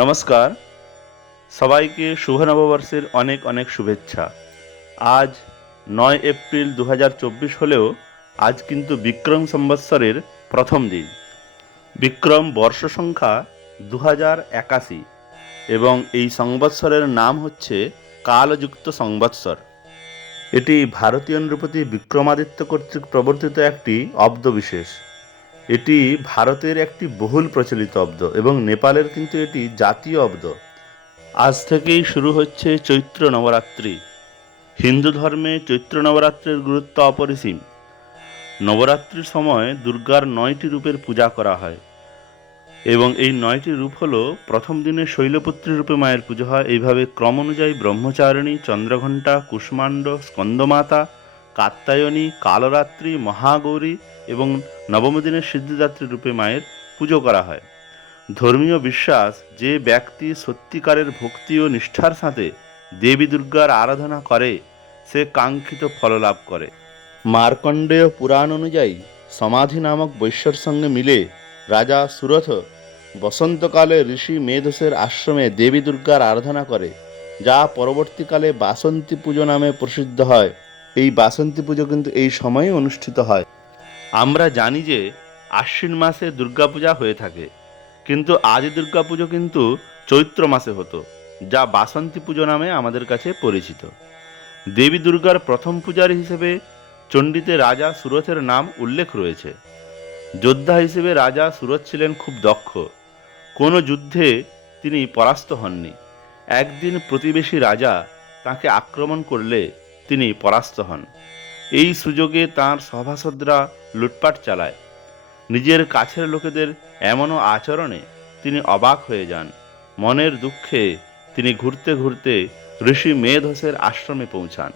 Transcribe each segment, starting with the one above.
নমস্কার। সবাইকে শুভ নববর্ষের অনেক অনেক শুভেচ্ছা। আজ নয় এপ্রিল দু হাজার চব্বিশ হলেও আজ কিন্তু বিক্রম সম্বৎসরের প্রথম দিন। বিক্রম বর্ষ সংখ্যা দু একাশি এবং এই সংবৎসরের নাম হচ্ছে কালযুক্ত সংবৎসর। এটি ভারতীয় নৃপতি বিক্রমাদিত্য কর্তৃক প্রবর্তিত একটি অব্দ বিশেষ এটি ভারতের একটি বহুল প্রচলিত অব্দ এবং নেপালের কিন্তু এটি জাতীয় অব্দ। আজ থেকেই শুরু হচ্ছে চৈত্র নবরাত্রি। হিন্দু ধর্মে চৈত্র নবরাত্রির গুরুত্ব অপরিসীম। নবরাত্রির সময় দুর্গার নয়টি রূপের পূজা করা হয় এবং এই নয়টি রূপ হলো প্রথম দিনে শৈলপুত্রী রূপে মায়ের পুজো হয়। এইভাবে ক্রম অনুযায়ী ব্রহ্মচারিণী, চন্দ্রঘণ্টা, কুষ্মাণ্ড, স্কন্দমাতা কাত্তায়নী, কালরাত্রি, মহাগৌরী এবং নবম দিনের সিদ্ধিদাত্রী রূপে মায়ের পুজো করা হয়। ধর্মীয় বিশ্বাস যে ব্যক্তি সত্যিকারের ভক্তি ও নিষ্ঠার সাথে দেবী দুর্গার আরাধনা করে, সে কাঙ্ক্ষিত ফল লাভ করে। মার্কণ্ডেয় পুরাণ অনুযায়ী সমাধি নামক বৈশ্যর সঙ্গে মিলে রাজা সুরথ বসন্তকালে ঋষি মেধসের আশ্রমে দেবী দুর্গার আরাধনা করে, যা পরবর্তীকালে বাসন্তী পুজো নামে প্রসিদ্ধ হয়। এই বাসন্তী পুজো কিন্তু এই সময়ে অনুষ্ঠিত হয়। আমরা জানি যে আশ্বিন মাসে দুর্গাপূজা হয়ে থাকে, কিন্তু আদি দুর্গাপুজো কিন্তু চৈত্র মাসে হতো, যা বাসন্তী পুজো নামে আমাদের কাছে পরিচিত। দেবী দুর্গার প্রথম পূজারী হিসেবে চণ্ডীতে রাজা সুরথের নাম উল্লেখ রয়েছে। যোদ্ধা হিসেবে রাজা সুরথ ছিলেন খুব দক্ষ। কোনো যুদ্ধে তিনি পরাস্ত হননি। একদিন প্রতিবেশী রাজা তাকে আক্রমণ করলে তিনি পরাস্ত হন। এই সুযোগে তাঁর সভাসদরা লুটপাট চালায়। নিজের কাছের লোকেদের এমনও আচরণে তিনি অবাক হয়ে যান। মনের দুঃখে তিনি ঘুরতে ঘুরতে ঋষি মেধসের আশ্রমে পৌঁছান।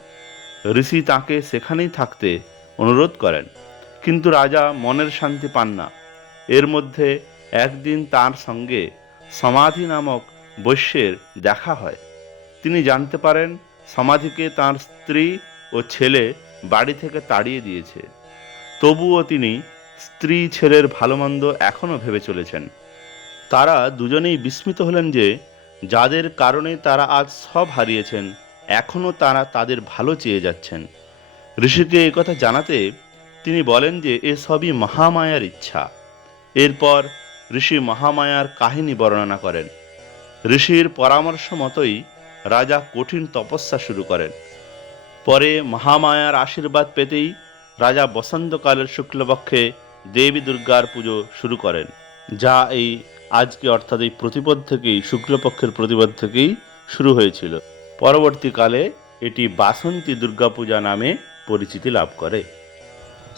ঋষি তাকে সেখানেই থাকতে অনুরোধ করেন, কিন্তু রাজা মনের শান্তি পান না। এর মধ্যে একদিন তার সঙ্গে সমাধি নামক বৈশ্যের দেখা হয়। তিনি জানতে পারেন সমাধিকে তার স্ত্রী ও ছেলে বাড়ি থেকে তাড়িয়ে দিয়েছে। তবুও তিনি স্ত্রী ছেলের ভালো মন্দ এখনও ভেবে চলেছেন। তারা দুজনেই বিস্মিত হলেন যে যাদের কারণে তারা আজ সব হারিয়েছেন, এখনও তারা তাদের ভালো চেয়ে যাচ্ছেন। ঋষিকে কথা জানাতে তিনি বলেন যে এ সবই মহামায়ার ইচ্ছা। এরপর ঋষি মহামায়ার কাহিনী বর্ণনা করেন। ঋষির পরামর্শ মতোই রাজা কঠিন তপস্যা শুরু করেন। পরে মহামায়ার আশীর্বাদ পেতেই রাজা বসন্তকালের শুক্লপক্ষে দেবী দুর্গার পুজো শুরু করেন, যা এই আজকে অর্থাৎ এই প্রতিপদ থেকেই, শুক্লপক্ষের প্রতিপদ থেকেই শুরু হয়েছিল। পরবর্তীকালে এটি বাসন্তী দুর্গাপূজা নামে পরিচিতি লাভ করে।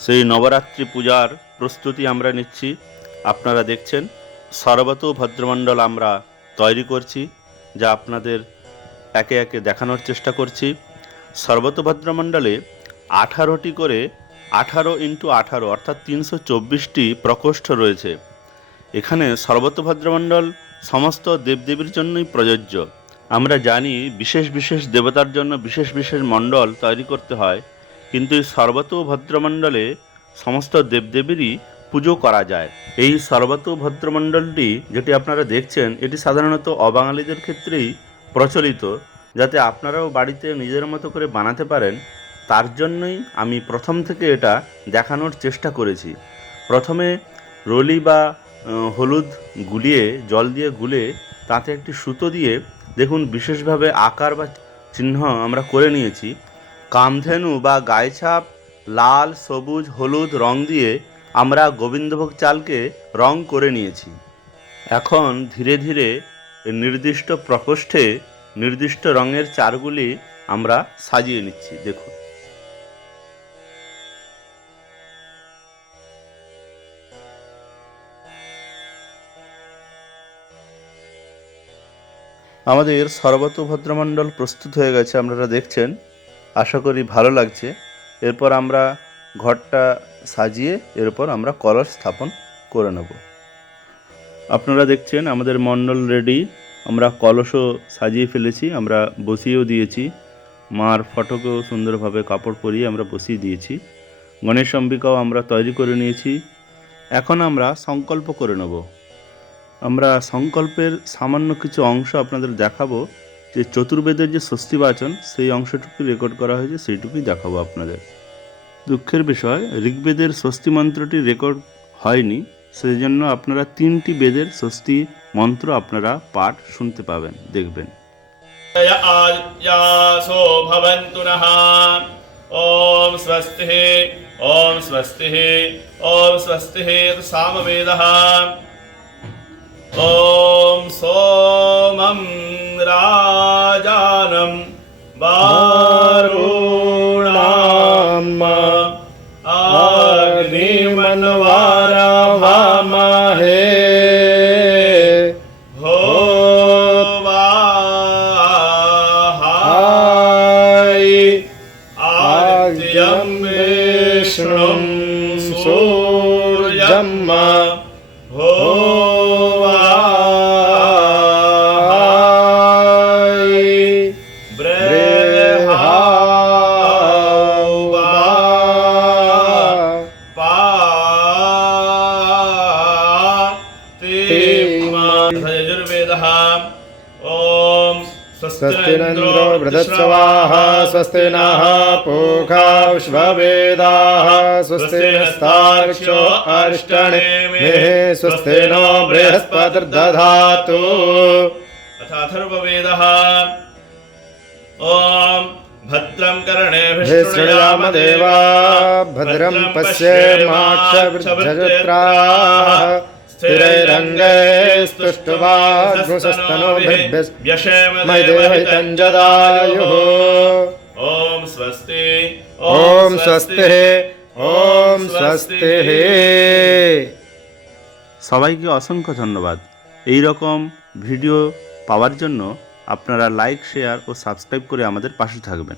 সেই নবরাত্রি পূজার প্রস্তুতি আমরা নিচ্ছি। আপনারা দেখছেন সর্বত ভদ্রমণ্ডল আমরা তৈরি করছি, যা আপনাদের একে একে দেখানোর চেষ্টা করছি। সর্বতভদ্রমণ্ডলে আঠারোটি করে আঠারো ইন্টু আঠারো, অর্থাৎ তিনশো চব্বিশটি প্রকোষ্ঠ রয়েছে। এখানে সর্বতভদ্রমণ্ডল সমস্ত দেবদেবীর জন্যই প্রযোজ্য। আমরা জানি বিশেষ বিশেষ দেবতার জন্য বিশেষ বিশেষ মণ্ডল তৈরি করতে হয়, কিন্তু এই সর্বত ভদ্রমণ্ডলে সমস্ত দেবদেবীরই পুজো করা যায়। এই সর্বত ভদ্রমণ্ডলটি যেটি আপনারা দেখছেন, এটি সাধারণত অবাঙালিদের ক্ষেত্রেই প্রচলিত, যাতে আপনারাও বাড়িতে নিজের মতো করে বানাতে পারেন, তার জন্যই আমি প্রথম থেকে এটা দেখানোর চেষ্টা করেছি। প্রথমে রলি বা হলুদ গুলিয়ে, জল দিয়ে গুলে তাতে একটি সুতো দিয়ে দেখুন বিশেষভাবে আকার বা চিহ্ন আমরা করে নিয়েছি। কামধেনু বা গায়েছাপ লাল, সবুজ, হলুদ রং দিয়ে আমরা গোবিন্দভোগ চালকে রং করে নিয়েছি। এখন ধীরে ধীরে নির্দিষ্ট প্রকোষ্ঠে নির্দিষ্ট রঙের চারগুলি আমরা সাজিয়ে নিচ্ছি, দেখুন। আমাদের সর্বত ভদ্রমণ্ডল প্রস্তুত হয়ে গেছে, আপনারা দেখছেন। আশা করি ভালো লাগছে। এরপর আমরা ঘরটা সাজিয়ে, এরপর আমরা কলস স্থাপন করে নেব। আপনারা দেখছেন, আমাদের মণ্ডল রেডি। আমরা কলসও সাজিয়ে ফেলেছি, আমরা বসিয়েও দিয়েছি। মার ফটোকেও সুন্দরভাবে কাপড় পরিয়ে আমরা বসিয়ে দিয়েছি। গণেশ অম্বিকাও আমরা তৈরি করে নিয়েছি। এখন আমরা সংকল্প করে নেব। আমরা সংকল্পের সামান্য কিছু অংশ আপনাদের দেখাবো। যে চতুর্বেদের যে ষষ্ঠী বাচন সেই অংশটুকু রেকর্ড করা হয়েছে, সেইটুকুই দেখাবো আপনাদের। দুঃখের বিষয়, ঋগ্বেদের ষষ্ঠী মন্ত্রটি রেকর্ড হয়নি। সেই জন্য আপনারা তিনটি বেদের ষষ্ঠী মন্ত্র আপনারা পাঠ শুনতে পাবেন দেখবেন य आदित्यासो भवन्तु नः ॐ स्वस्तिः ॐ स्वस्तिः ॐ स्वस्तिः सामवेदः ॐ सोमं राजानं वारुणाम् वेदः ॐ स्वस्तिरन्द्रो बृहत्सवाः स्वस्ति नः पूखा विश्ववेदाः स्वस्ति नस्तार्क्ष्यो अष्टणेमिः स्वस्ति नो बृहस्पतिर्दधातु अथाथर्ववेदः ॐ भद्रम् कर्णेभिः देवा भद्रम् पश्येमाक्षवृद्धत्राः पश्येमाक्षवृद्धजत्राः स्थिरैरङ्गैस्तुष्टुवाग्मुसस्तनोभिर्भ्यस् मयि देवहितञ्जदायुः ॐ स्वस्ति ॐ स्वस्तिः ॐ स्वस्तिः সবাইকে অসংখ্য ধন্যবাদ এই রকম ভিডিও পাওয়ার জন্য আপনারা লাইক শেয়ার ও সাবস্ক্রাইব করে আমাদের পাশে থাকবেন